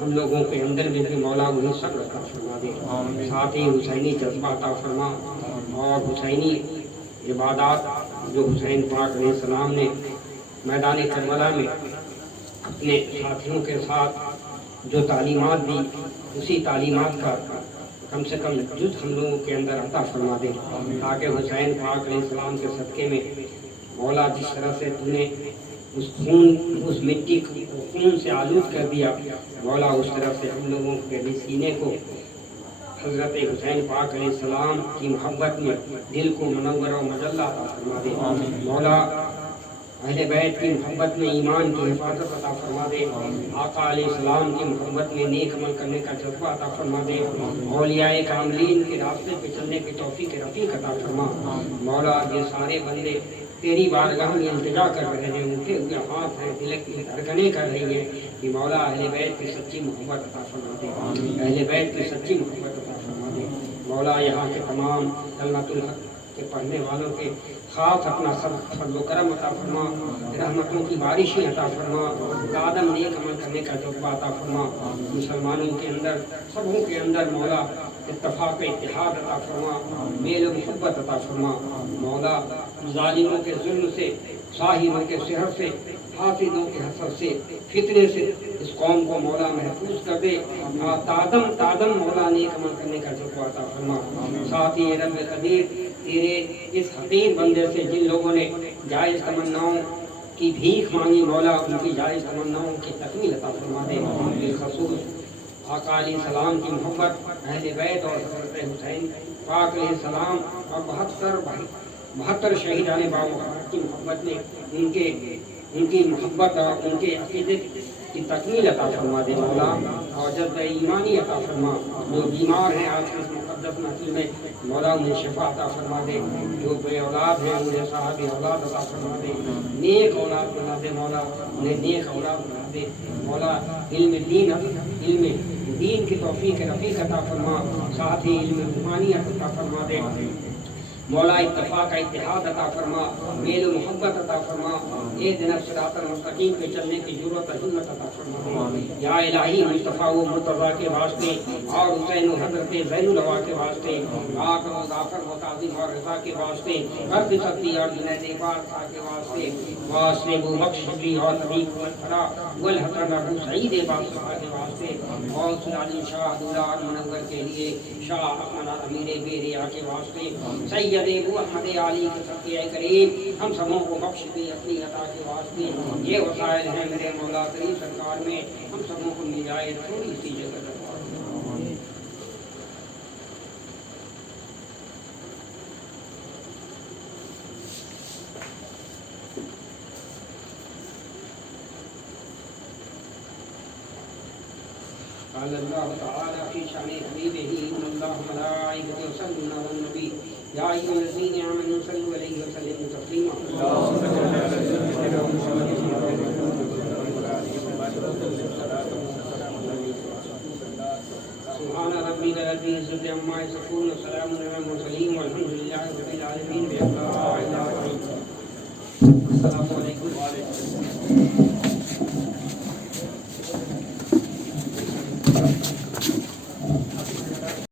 ہم لوگوں کے اندر میں بھی مولا وہی صبر عطا فرما دے ساتھ ہی حسینی جذبہ عطا فرما اور حسینی عبادات جو حسین پاک علیہ السلام نے میدان کربلا میں اپنے ساتھیوں کے ساتھ جو تعلیمات دی اسی تعلیمات کا کم سے کم جز ہم لوگوں کے اندر عطا فرما دے تاکہ حسین پاک علیہ السلام کے صدقے میں مولا جس طرح سے تو نے اس خون اس مٹی کو خون سے آلود کر دیا مولا اس طرح سے ہم لوگوں کے بھی سینے کو حضرت حسین پاک علیہ السلام کی محبت میں دل کو منور و مجلہ عطا فرما دے مولا اہل بیت کی محبت میں ایمان کی حفاظت عطا فرما دے آقا علیہ السلام کی محبت میں نیک عمل کرنے کا جذبہ عطا فرما دے اولیاء کاملین کے راستے پہ چلنے کی توفیق رفیق عطا فرما مولا یہ سارے بندے تیری بارگاہ میں التجا کر رہے ہیں اٹھے ہوئے ہاتھ ہیں دل کی دھڑکنیں کر رہی ہیں کہ مولا اہل بیت کی سچی محبت عطا فرما دے اہل بیت کی سچی محبت عطا فرما دے مولا یہاں کے تمام کلمۃ الحق کے پڑھنے والوں کے خاص اپنا فضل و کرم عطا فرما رحمتوں کی بارشیں عطا فرما قادم نیک عمل کرنے کا جذبہ عطا فرما مسلمانوں کے اندر سبوں کے اندر مولا اتفاق اتحاد عطا فرما میل و محبت عطا فرما مولا ظالموں کے ظلم سے ساحروں کے سحر سے حاسدوں کے حسد سے فتنے سے اس قوم کو مولا محفوظ کر دے تادم مولا نیک عمل کرنے کا جذبہ عطا فرما ساتھ ہی رب قدیر تیرے اس حقیر بندے سے جن لوگوں نے جائز تمناؤں کی بھیک مانگی مولا ان کی جائز تمناؤں کی تکمیل عطا فرما دے بالخصوص آقا علیہ السلام کی محبت اہل بیت اور حضرت حسین پاک علیہ السلام اور 72 شہیدان باوقار کی محبت میں ان کی محبت اور ان کے عقیدے کی تکمیل عطا فرما دے مولا اور جذبہ ایمانی عطا فرما جو بیمار ہیں آج کے اس مقدس محفل میں مولا انہیں شفا عطا فرما دے جو بے اولاد ہیں انہیں صاحب اولاد عطا فرما دے نیک اولاد بنا دے مولا انہیں نیک اولاد بنا دے مولا علم دین کی توفیق رفیق عطا فرما ساتھ ہی علم روحانیت عطا فرما دے مولا اتفاق اتحاد عطا فرما میل و محبت عطا فرما اہدنا الصراط المستقیم پہ چلنے کی جرأت اور ہمت عطا فرما یا الہی مصطفیٰ و مرتضیٰ کے واسطے اور حسین و حضرت زین العوا کے واسطے آقا و غافر و تعظیم اور رضا کے واسطے غرب سبتی اور جنید پاک کے واسطے واسطے و بخش بھی اور طریق و فرا والحسن ابو سعید باصفہ کے واسطے اور سلالی شاہ دولار منور کے لیے شاہ احمد امیر بیریا کے واسطے سید ابو احمد علی کے صدقے کریم ہم سبوں کو بخش دی اپنی عطا کے واسطے یہ وسائل ہیں میرے مولا کریم سرکار میں ہم سبوں کو مل جائے تھوڑی سی جگہ قال الله تعالى في شأن حبيبه إن الله ملائكته يصلون على النبي يا أيها الذين آمنوا صلوا عليه وسلموا تسليما سبحان ربك رب العزة عما يصفون وسلام على المرسلين والحمد لله رب العالمين.